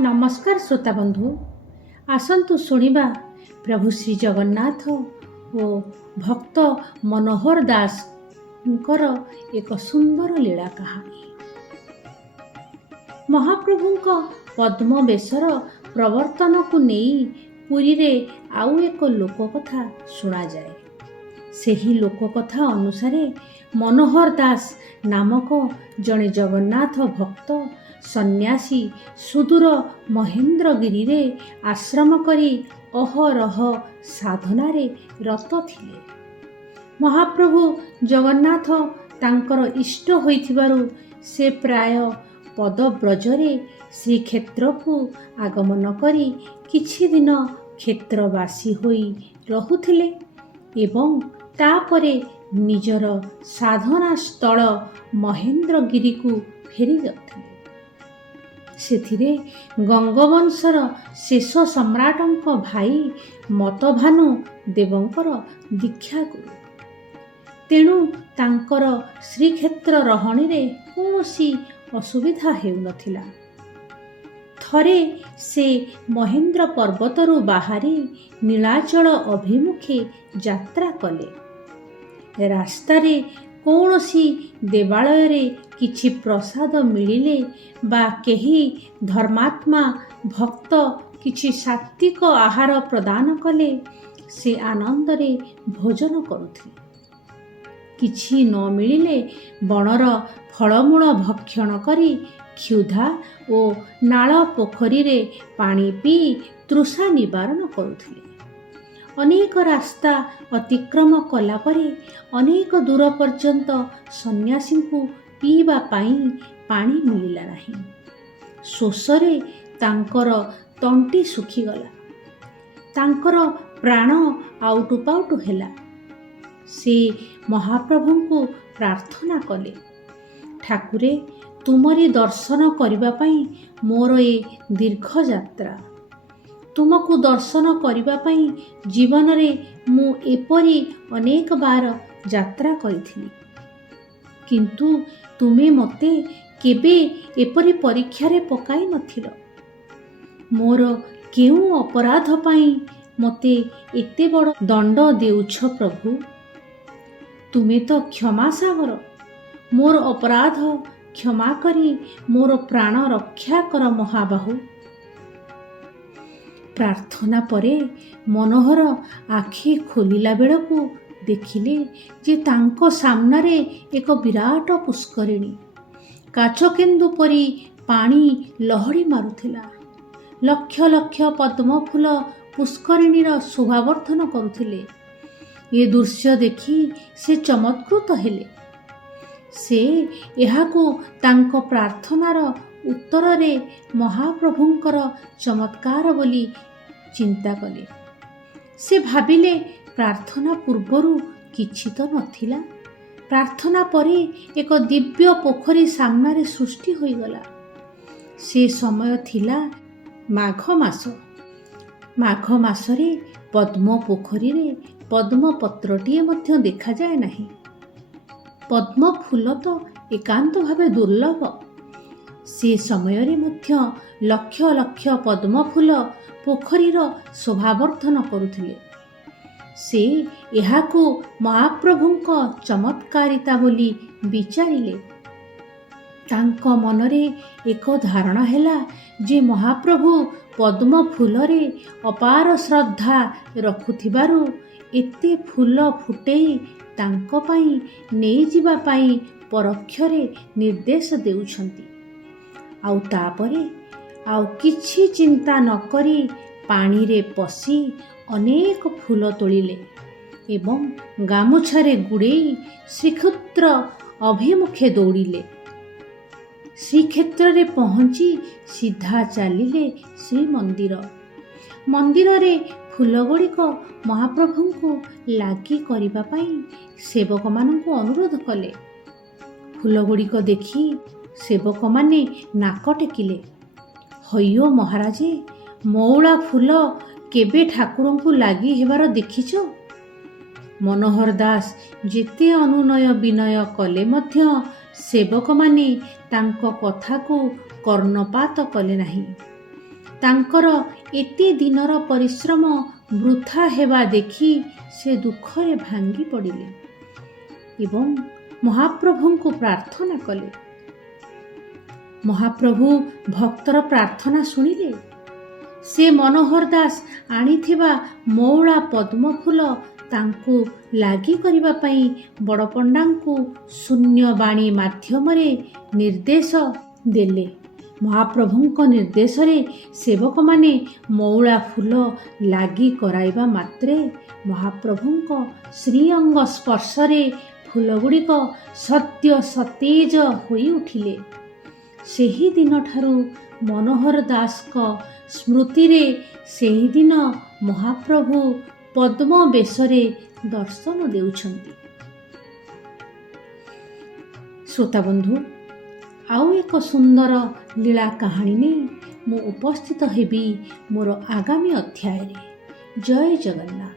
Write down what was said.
नमस्कार श्रोता बंधु, आसतु शुणिबा प्रभु श्री जगन्नाथ ओ भक्त मनोहर दास एक सुंदर लीला कहानी। महाप्रभुଙ୍କ पद्म बेशर प्रवर्तन को नहीं पुरी रे आउ एक लोककथा शुणा जाए। सेही लोककथा अनुसारे मनोहर दास नामक जड़े जगन्नाथ भक्त सन्यासी सुदूर महेंद्रगिरी रे आश्रम करी अहरह साधना रे रत थिले। महाप्रभु जगन्नाथ तांकर इष्ट होइथिबारु से प्राय पदब्रजरे श्रीक्षेत्र को आगमन करी किछि दिन क्षेत्रवासी होई रहुथिले एवं तापरे निजर साधना स्थल महेंद्रगिरी को फेरी जाउथिले। सेथिरे गंगवंशर शेष सम्राटंक भाई मतभानु देवंकर दीक्षा गुरु, तेणु तांकर श्रीक्षेत्र रहणी रे कौनसी असुविधा हेउनथिला। थरे से महेंद्र पर्वतरु बाहरी नीलाचल अभिमुखे यात्रा कले। रास्तारे कौनसी देवालय रे किछि प्रसाद मिलिले बा केही धर्मात्मा भक्त किछि सात्विक आहार प्रदान कले से आनंद रे भोजन करुथिले। किछि न मिलिले बणर फलमूल भक्षण करी क्षुधा ओ नाळ पोखरी रे पानी पी तृषा निवारण करुथिले। अनेक रास्ता अतिक्रम कला परे अनेक दूर पर्यंत सन्यासी को पीवा पाई पानी मिलिला नहीं। शोषरे तांकर तंटी सुखीगला, तांकर प्राण आउटु पाउटु हेला। से महाप्रभु को प्रार्थना कले, ठाकुरे तुमरी दर्शन करिबा पाई मोर ए दीर्घ यात्रा। तुमको दर्शन करिबा पाई जीवन रे मु एपरी अनेक बार यात्रा करिथिली, किंतु तुमे मते केबे एपरी परीक्षा रे पकाई नथिलो। मोर केउ अपराध पाई मते एते बड़ दंड देउछ प्रभु? तुमे तो क्षमा सागर, मोर अपराध क्षमा करी मोर प्राण रक्षा कर महाबाहु। प्रार्थना परे मनोहर आखि खोलिला बेलकु देखिले जे तांको सामना रे एक विराट पुष्करिणी काचकेन्दु परी पानी लहड़ी मारुथिला। लक्ष लक्ष पद्म फूल पुष्करिणीर शोभावर्धन करुथिले। ये दृश्य देखी से चमत्कृत हेले। से एहाकु तांको प्रार्थनार उत्तर रे महाप्रभुंकर चमत्कार बोली चिंता कले। से भाबिले प्रार्थना पूर्वरु किछि तो नथिला, प्रार्थना परे एक दिव्य पोखरी सामने सृष्टि होईगला। से समय थिला माघ मास। माघ मासरे पद्म पोखरी रे पद्म पत्रटिए मध्य देखा जाए नहीं। पद्म फूल तो एकांत भावे दुर्लभ। से समय रे मध्य लक्ष लक्ष पद्म फूल पोखरीर शोभावर्धन करुथिले। से एहाकु महाप्रभुंक चमत्कारिता बोली विचारिले। तांको मनरे एक धारणा हेला जे महाप्रभु पद्म फूलरे अपार श्रद्धा रखुथिबारु एते फूल फुटेई तांको पाई नेई जिबा पाई परोक्षरे निर्देश देउछंती। आउ तापरे आउ किछि चिंता न करी पानी रे पसी अनेक फूल तोलिले एवं गामुछारे गुड़ेई श्रीक्षेत्र अभिमुखे दौड़िले। श्रीक्षेत्र रे पहुंची सीधा चलिले श्री मंदिर। मंदिर रे फूल गुड़िक महाप्रभु को लागी करिबा पाई सेवक माननकु अनुरोध कले। फूल गुड़िक देखी सेवक माने नाक टेकिले। हयो महाराजे, मौला फूल केबे ठाकुरंकु को लागी हेबार देखिछ? मनोहर दास जेते अनुनय विनय कले मध्य सेवक माने तांको कथा को कर्णपात कले नहीं। ତାଙ୍କର ଏତେ ଦିନର ପରିଶ୍ରମ ବୃଥା ହେବା ଦେଖି ସେ ଦୁଃଖରେ ଭାଙ୍ଗି ପଡ଼ିଲେ ଏବଂ ମହାପ୍ରଭୁଙ୍କୁ ପ୍ରାର୍ଥନା କଲେ। ମହାପ୍ରଭୁ ଭକ୍ତର ପ୍ରାର୍ଥନା ଶୁଣିଲେ। ସେ ମନୋହର ଦାସ ଆଣିଥିବା ମଉଳା ପଦ୍ମ ଫୁଲ ତାଙ୍କୁ ଲାଗି କରିବା ପାଇଁ ବଡ଼ପଣ୍ଡାଙ୍କୁ ଶୂନ୍ୟବାଣୀ ମାଧ୍ୟମରେ ନିର୍ଦ୍ଦେଶ ଦେଲେ। ମହାପ୍ରଭୁଙ୍କ ନିର୍ଦ୍ଦେଶରେ ସେବକମାନେ ମଉଳା ଫୁଲ ଲାଗି କରାଇବା ମାତ୍ରେ ମହାପ୍ରଭୁଙ୍କ ଶ୍ରୀଅଙ୍ଗ ସ୍ପର୍ଶରେ ଫୁଲଗୁଡ଼ିକ ସଦ୍ୟ ସତେଜ ହୋଇ ଉଠିଲେ। ସେହି ଦିନଠାରୁ ମନୋହର ଦାସଙ୍କ ସ୍ମୃତିରେ ସେହିଦିନ ମହାପ୍ରଭୁ ପଦ୍ମ ବେଶରେ ଦର୍ଶନ ଦେଉଛନ୍ତି। ଶ୍ରୋତାବନ୍ଧୁ, ଆଉ ଏକ ସୁନ୍ଦର ଲୀଳା କାହାଣୀ ନେଇ ମୁଁ ଉପସ୍ଥିତ ହେବି ମୋର ଆଗାମୀ ଅଧ୍ୟାୟରେ। ଜୟ ଜଗନ୍ନାଥ।